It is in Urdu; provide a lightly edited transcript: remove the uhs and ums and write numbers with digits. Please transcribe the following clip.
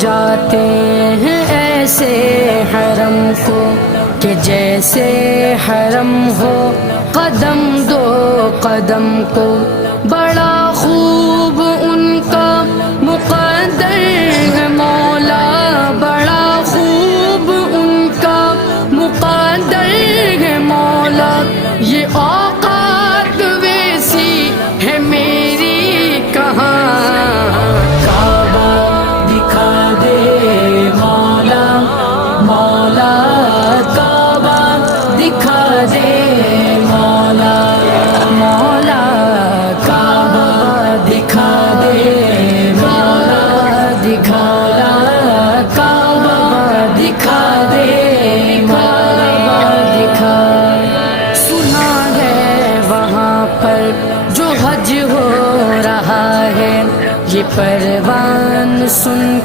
جاتے ہیں ایسے حرم کو کہ جیسے حرم ہو قدم دو قدم کو، بڑا خوب ان کا مقدر ہے مولا، بڑا خوب ان کا مقدر ہے مولا، یہ اوقات ویسی ہے میری کہاں، کعبہ دکھا دے مولا، مولا کعبہ دکھا دے مولا، مولا کعبہ دکھا دے مولا، دکھالا کعبہ دکھا دے مولا، دکھا۔ سنا ہے وہاں پر جو حج ہو رہا ہے، یہ پروان سن